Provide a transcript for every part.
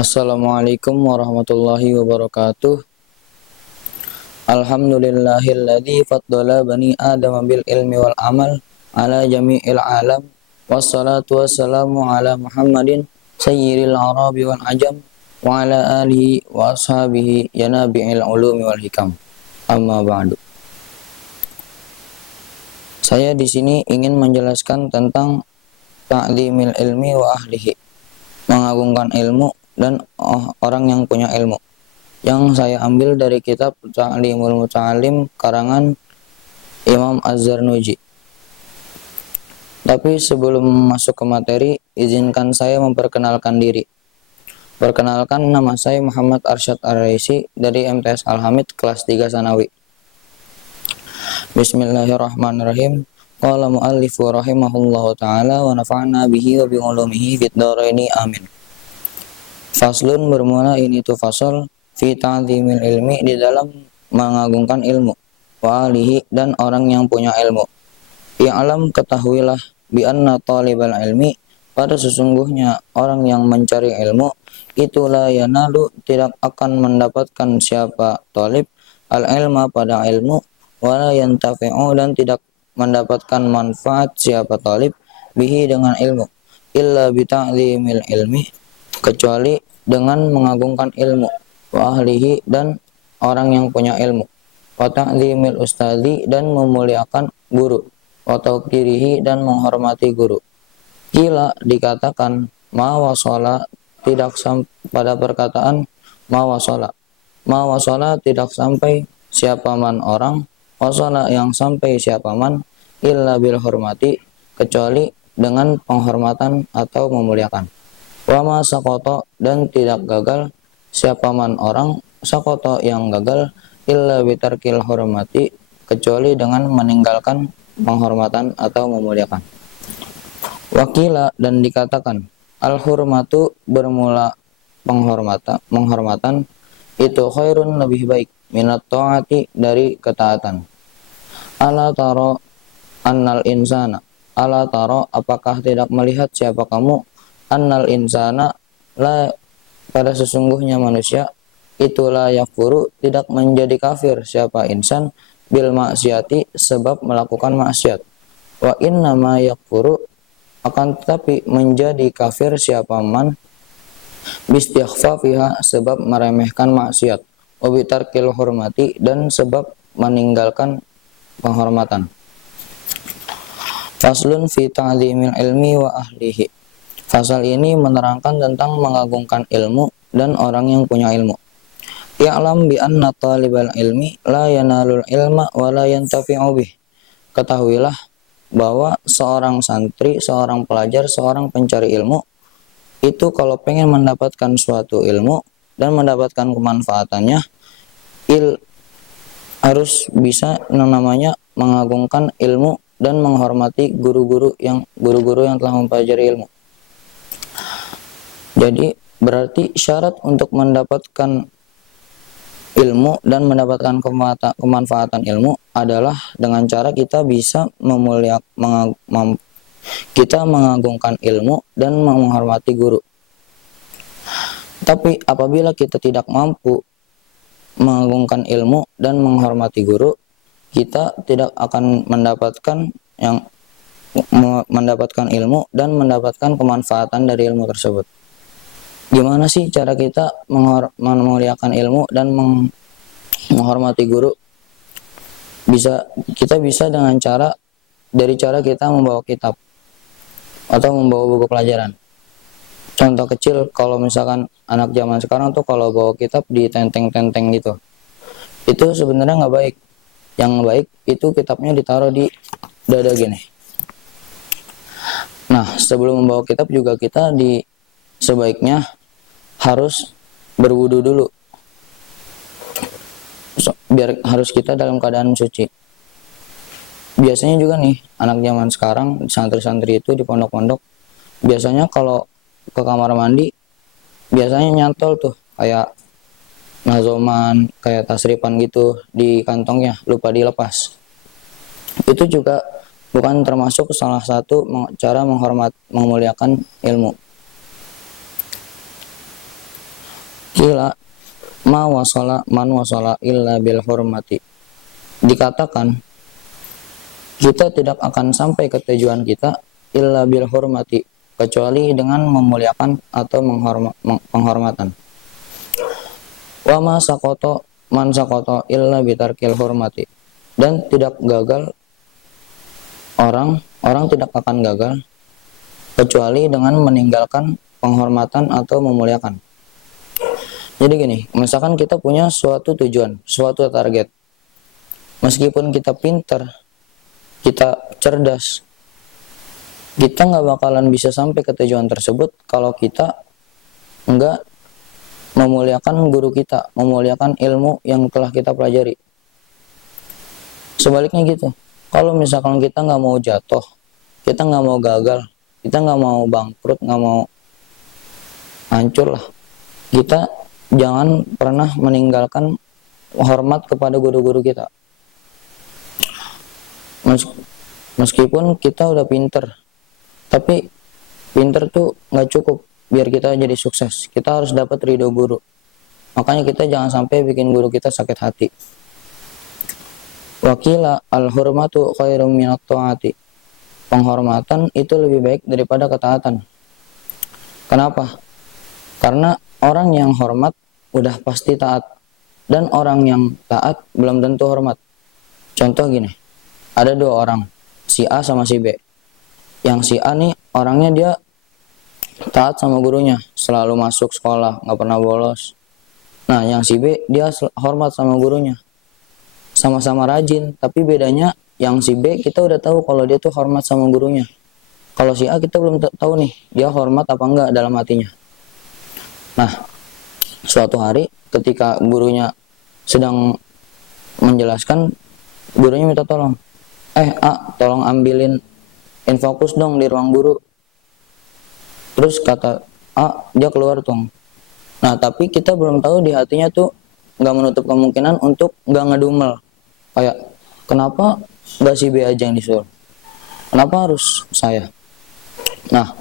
Assalamualaikum warahmatullahi wabarakatuh. Alhamdulillahilladzi faddala bani Adam bil ilmi wal amal ala jami'il alam. Wassalatu wassalamu ala Muhammadin sayyidil arabi wal ajam wa ala alihi wa ashabihi yanabi'il ulumi wal hikam. Amma ba'du. Saya di sini ingin menjelaskan tentang ta'zimil ilmi wa ahlihi, mengagungkan ilmu dan orang yang punya ilmu, yang saya ambil dari kitab Ta'limul Muta'allim karangan Imam Az-Zarnuji. Tapi sebelum masuk ke materi, izinkan saya memperkenalkan diri. Perkenalkan, nama saya Muhammad Arsyad Ar-Raisi dari MTS Al-Hamid kelas 3 Sanawi. Bismillahirrahmanirrahim. Qala mu'allifu rahimahullahu ta'ala wa nafa'na bihi wa bi'ulumihi fid dharaini amin. Faslun, bermula ini tuh fasal fi ta'zimil ilmi, di dalam mengagungkan ilmu, wa alihi, dan orang yang punya ilmu. I'lam, ketahuilah, bi anna talibal ilmi, pada sesungguhnya orang yang mencari ilmu, itulah yanalu, tidak akan mendapatkan siapa talib al ilma, pada ilmu, wala yantafi'u, dan tidak mendapatkan manfaat siapa talib bihi, dengan ilmu, illa bi ta'zimil ilmi, kecuali dengan mengagungkan ilmu, wa ahlihi, dan orang yang punya ilmu, wa ta'zimil ustadzi, dan memuliakan guru, wa tauqirihi, dan menghormati guru. Kila, dikatakan, ma wasala, tidak pada perkataan ma wasala, tidak sampai siapa man orang, wasala, yang sampai siapa man, illa bil hormati, kecuali dengan penghormatan atau memuliakan. Wama sakoto, dan tidak gagal siapa man orang, sakoto, yang gagal, illa bitarkil hormati, kecuali dengan meninggalkan penghormatan atau memuliakan. Wakila, dan dikatakan, al hurmatu, bermula menghormatan, itu khairun, lebih baik, minat ta'ati, dari ketaatan. Ala taro annal insana, ala taro, apakah tidak melihat siapa kamu, annal insana, la, pada sesungguhnya manusia, itulah yakfuru, tidak menjadi kafir siapa insan, bil maksiati, sebab melakukan maksiat. Wa innama yakfuru, akan tetapi menjadi kafir siapa man, bistighfafiha, sebab meremehkan maksiat, wa bitarkil hurmati, dan sebab meninggalkan penghormatan. Faslun fi ta'zimil ilmi wa ahlihi. Fasal ini menerangkan tentang mengagungkan ilmu dan orang yang punya ilmu. I'lam bi anna talibal ilmi la yanalul ilma wa la yantafi'u bih. Ketahuilah bahwa seorang santri, seorang pelajar, seorang pencari ilmu, itu kalau pengen mendapatkan suatu ilmu dan mendapatkan kemanfaatannya, harus bisa namanya mengagungkan ilmu dan menghormati guru-guru yang telah mempelajari ilmu. Jadi berarti syarat untuk mendapatkan ilmu dan mendapatkan kemanfaatan ilmu adalah dengan cara kita bisa kita mengagungkan ilmu dan menghormati guru. Tapi apabila kita tidak mampu mengagungkan ilmu dan menghormati guru, kita tidak akan mendapatkan ilmu dan mendapatkan kemanfaatan dari ilmu tersebut. Gimana sih cara kita memuliakan ilmu dan menghormati guru? Kita bisa dengan cara kita membawa kitab atau membawa buku pelajaran. Contoh kecil, kalau misalkan anak zaman sekarang tuh kalau bawa kitab di tenteng-tenteng gitu, itu sebenarnya nggak baik. Yang baik itu kitabnya ditaruh di dada gini. Nah, sebelum membawa kitab juga kita sebaiknya harus berwudu dulu. Harus kita dalam keadaan suci. Biasanya juga nih, anak zaman sekarang, santri-santri itu di pondok-pondok, biasanya kalau ke kamar mandi, biasanya nyantol tuh, kayak nazoman, kayak tasrifan gitu di kantongnya, lupa dilepas. Itu juga bukan termasuk salah satu cara memuliakan ilmu. Kila ma wasala man wasala illa bil hurmati. Dikatakan kita tidak akan sampai ke tujuan kita illa bil hurmati, kecuali dengan memuliakan atau penghormatan. Wa ma sakoto man sakoto illa bitarkil hurmati. Dan tidak gagal orang tidak akan gagal kecuali dengan meninggalkan penghormatan atau memuliakan. Jadi gini, misalkan kita punya suatu tujuan, suatu target. Meskipun kita pintar, kita cerdas, kita nggak bakalan bisa sampai ke tujuan tersebut kalau kita nggak memuliakan guru kita, memuliakan ilmu yang telah kita pelajari. Sebaliknya gitu, kalau misalkan kita nggak mau jatuh, kita nggak mau gagal, kita nggak mau bangkrut, nggak mau hancur lah, kita jangan pernah meninggalkan hormat kepada guru-guru kita. Meskipun kita udah pinter, tapi pinter tuh nggak cukup biar kita jadi sukses. Kita harus dapat ridho guru. Makanya kita jangan sampai bikin guru kita sakit hati. Wakila al-hurmatu khairum minat ta'ati. Penghormatan itu lebih baik daripada ketaatan. Kenapa? Karena orang yang hormat udah pasti taat, dan orang yang taat belum tentu hormat. Contoh gini, ada dua orang, si A sama si B. Yang si A nih orangnya dia taat sama gurunya, selalu masuk sekolah, nggak pernah bolos. Nah, yang si B dia hormat sama gurunya, sama-sama rajin. Tapi bedanya yang si B kita udah tahu kalau dia tuh hormat sama gurunya. Kalau si A kita belum tahu nih dia hormat apa enggak dalam hatinya. Nah, suatu hari ketika gurunya sedang menjelaskan, gurunya minta tolong, A, tolong ambilin infokus dong di ruang guru. Terus kata A, dia keluar tuh. Nah, tapi kita belum tahu di hatinya tuh nggak menutup kemungkinan untuk nggak ngedumel. Kayak, kenapa nggak si B aja yang disuruh? Kenapa harus saya? Nah,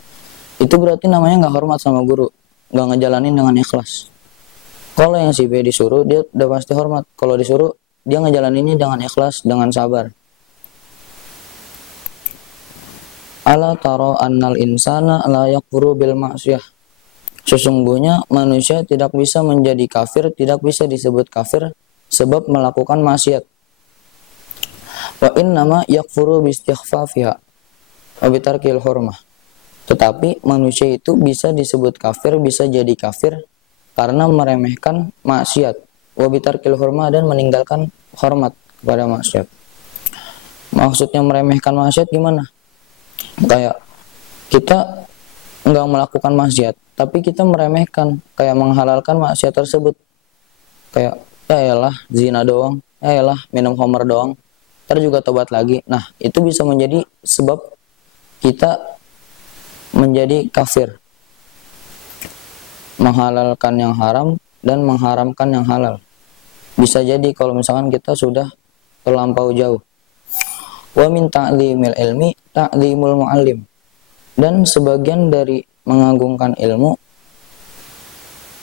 itu berarti namanya nggak hormat sama guru, nggak ngejalanin dengan ikhlas. Kalau yang si B disuruh, dia udah pasti hormat. Kalau disuruh, dia ngejalaninnya dengan ikhlas, dengan sabar. Ala taro annal insana la yakfuru bil ma'siyah. Sesungguhnya manusia tidak bisa menjadi kafir, tidak bisa disebut kafir sebab melakukan maksiat. Wa innama yakfuru bi istighfafiha wa bitarkil hurmah. Tetapi manusia itu bisa disebut kafir, bisa jadi kafir karena meremehkan maksiat, wa bitarkil hurmah, dan meninggalkan hormat kepada maksiat. Maksudnya meremehkan maksiat gimana? Kayak kita nggak melakukan maksiat, tapi kita meremehkan, kayak menghalalkan maksiat tersebut. Kayak, ya elah zina doang, ya elah minum khamar doang, ntar juga tobat lagi. Nah, itu bisa menjadi sebab kita menjadi kafir, menghalalkan yang haram dan mengharamkan yang halal. Bisa jadi kalau misalkan kita sudah terlampau jauh. Wa min ta'limil ilmi ta'limul mu'allim. Dan sebagian dari mengagungkan ilmu,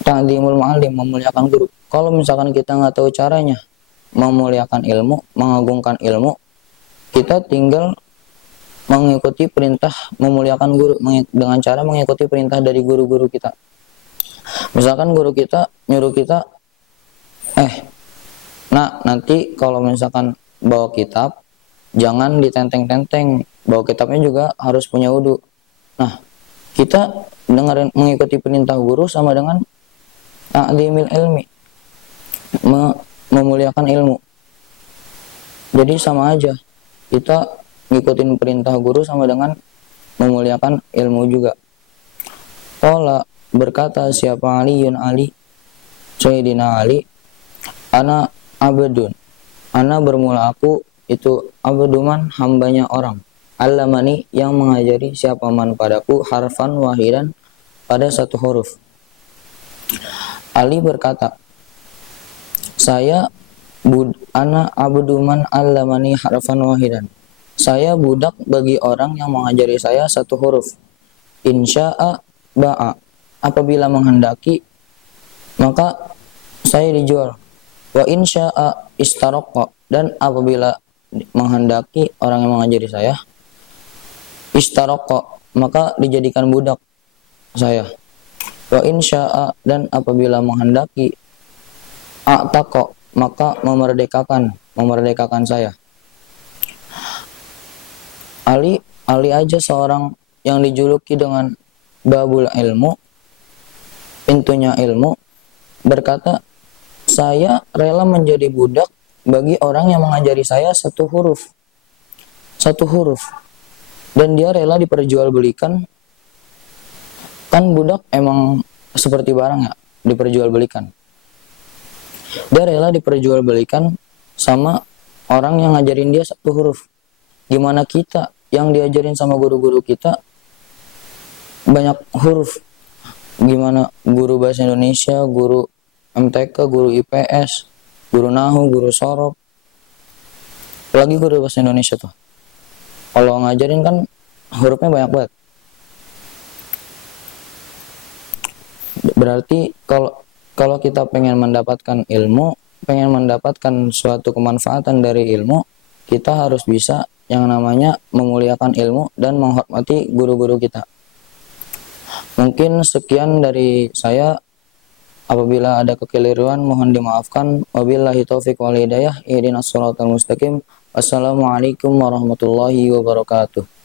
ta'limul mu'allim, memuliakan guru. Kalau misalkan kita nggak tahu caranya memuliakan ilmu, mengagungkan ilmu, kita tinggal mengikuti perintah memuliakan guru dengan cara mengikuti perintah dari guru-guru kita. Misalkan guru kita nyuruh kita, nah nanti kalau misalkan bawa kitab, jangan ditenteng-tenteng, bawa kitabnya juga harus punya wudu. Nah, kita dengerin mengikuti perintah guru sama dengan ta'limil ilmi, memuliakan ilmu. Jadi sama aja, kita ngikutin perintah guru sama dengan memuliakan ilmu juga. Qala, berkata siapa Aliun Ali, Sayyidina Ali, ana abdun, ana bermula aku itu abduman, hambanya orang, allamani, yang mengajari siapa man padaku, harfan wahidan, pada satu huruf. Ali berkata, saya ana abduman allamani harfan wahidan, saya budak bagi orang yang mengajari saya satu huruf. Insya'a ba'a, apabila menghendaki maka saya dijual. Wa insya'a istaraqqa, dan apabila menghendaki orang yang mengajari saya, istaraqqa, maka dijadikan budak saya. Wa insya'a, dan apabila menghendaki, a'taqa, maka memerdekakan saya. Ali aja seorang yang dijuluki dengan babul ilmu, pintunya ilmu, berkata, saya rela menjadi budak bagi orang yang mengajari saya satu huruf, dan dia rela diperjualbelikan. Kan budak emang seperti barang ya, diperjualbelikan. Dia rela diperjualbelikan sama orang yang ngajarin dia satu huruf. Gimana kita yang diajarin sama guru-guru kita banyak huruf? Gimana guru bahasa Indonesia, guru MTK, guru IPS, guru Nahu, guru Sorop, apalagi guru bahasa Indonesia tuh, kalau ngajarin kan hurufnya banyak banget. Berarti kalau kita pengen mendapatkan ilmu, pengen mendapatkan suatu kemanfaatan dari ilmu, kita harus bisa yang namanya memuliakan ilmu dan menghormati guru-guru kita. Mungkin sekian dari saya. Apabila ada kekeliruan mohon dimaafkan. Wabillahi taufiq wal hidayah. Ihdinas shiratal mustaqim. Wassalamualaikum warahmatullahi wabarakatuh.